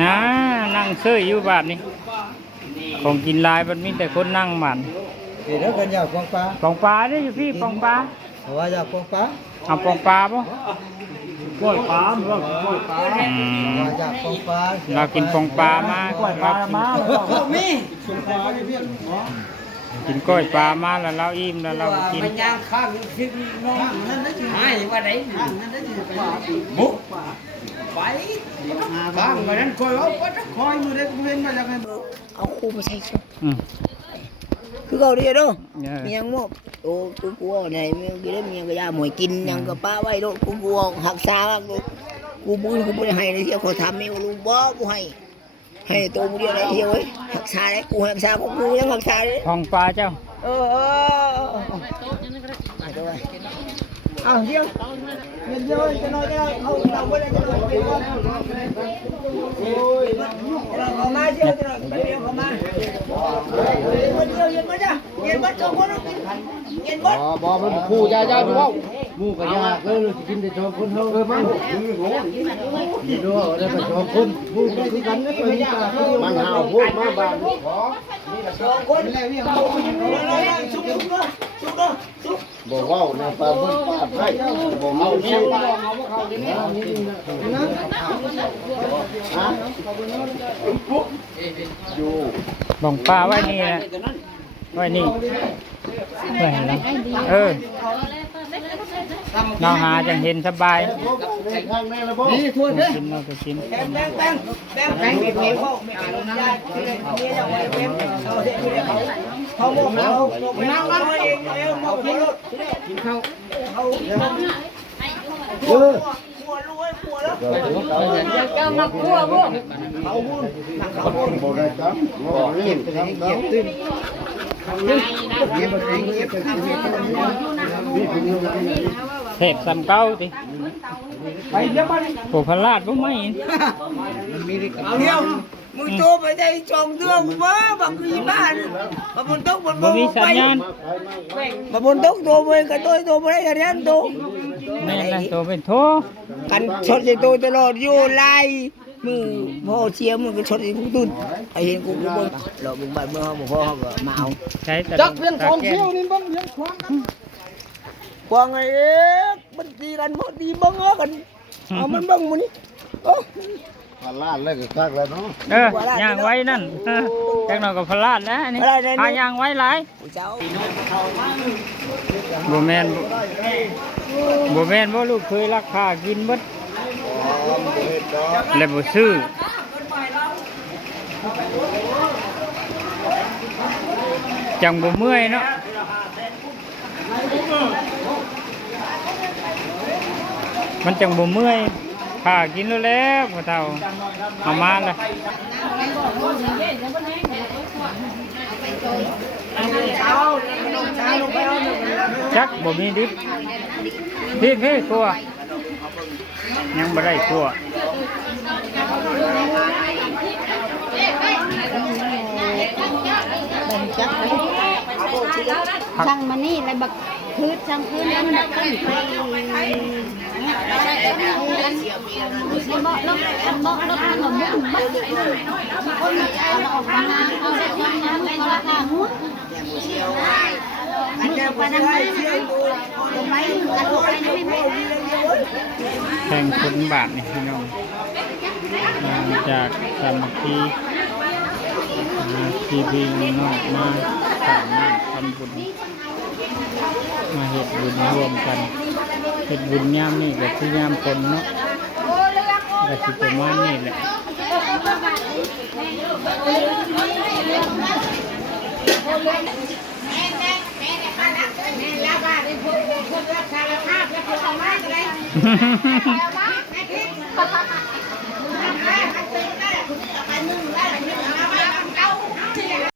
นะนั่งเสื้ออยู่บาทนี่ของกินลายมันมีแต่คนนั่งมัน เดี๋ยวกันอยากปองปลา ปองปลาได้อยู่พี่ปองปลา เพราะว่าอยากปองปลา เอาปองปลาป่ะ กล้วยปลาหรือว่าก้อยปลาอยากปองปลา เรากินปองปลามาเรามีกินก้อยปลามาแล้วเราอิ่มแล้วเรากิน มันยางข้างคิดน้องนั่นได้จีไม่ว่าไหนนั่นได้จีบุ๊กไปข้างมานั้นคอยเอาก็คอยมือเด็กเว้นมาจากไหนเอาคู่มาใช้ช่วยคือเขาดีด้วยมียังมั่วโอ้กูกลัวไหนมีกี่เล่มมีก็ยาหมวยกินยังก็ป้าไว้ด้วยกูกลัวหักษากูบุญกูไม่ได้ให้เลยที่เขาทำไม่รู้บ่กูให้ตัวมึงเดียวเลยเดียวเว้ยหักษาเลยกูหักษาของกูยังหักษาเลย ปองปลาเจ้าเอาเดียวเดียวจะน้อยจะเขาเราไม่ได้จะน้อยโอ้ยเรามาเดียวจะน้อยเดียวเขามาเดียวเย็นมาจ้ะเย็นมาสองคนเย็นมาบ่มันคู่ยาดูว่ามู่กับยาเลยกินแต่สองคนเท่ามันนี่ดูได้แต่สองคนมู่คือกันนะตัวนี้มันหาวพูดมาบ้านสองคนแล้วนี่เขาชุบบอกว่าในปลาบนปลาไผ่บอกเอาเชี่ยวเอาเขาที่นี่อยู่ ปองปลาไว้นี่นะไว้นี่ไว้แล้วเราหาจังเห็นสบายนี่ทั่วเด้อ กินเราจะกินแบงไม่พอไม่อ่านนะเขาบอกเรานั่งเองเอวมากินข้าวเจ้ามาคั่วพวก เขาบอกได้จังบอกเล่นทำแล้วตื้นเทพสำเก้าติไปเดี๋ยวไปโผพลาดบ่ไม่เอาเดียวมึงโตไปได้จองเรื่องมึงว่าบางทีบ้านบนโต๊ะบนมีสัญญาณบนโต๊ะโตไปกันโตไปได้กันยันโต แม่ละตัวเป็นโท กันชดใจโตตลอดอยู่ไล่มือพ่อเชียร์มึงก็ชดใจกูตุ้นไอเห็นกูกูบ่เราบุกบ้านเมื่อเขาบอกพ่อเขาก็มาเอา ใช้แต่ จักเพียงของเชี่ยวนี่บ้างเพียงควางไงเอ๊ะมันตีกันพอดีบ้างกันเอามันบ้างมันนี่โอ้พลาดเลยก็คักแล้วเนาะย่างไว้นั่นจังหน่อยก็พลาดแล้วนี่หาย่างไว้หลายบ่แม่นบ่ลูกเคยรักข้ากินเบิดแล้วบ่ซื้อจังบ่เมื่อยเนาะมันจังบ่เมื่อยข้ากินแล้วพ่อเฒ่าเอามาเลยจักบ่มีดิบพี่ครัวยังบ่ได้ครัวช่างมานี่เลยบักพืชช่างพืชแล้วมันขึ้นไปบอกแล้วบอกแล้วทางของมึงบัดคนเอาออกมาเอาเสร็จแล้วนะเอาราคาหัวมึงไปนั่งไปไปกันไปไม่ไป แข่งคนบาทนี่พี่น้องมาจากสามัคคีพี่น้องมาสร้างงานทำบุญมาเฮ็ดบุญร่วมกันเฮ็ดบุญยามนี่ก็คือยามฝนเนาะก็สิประมาณนี้แหละ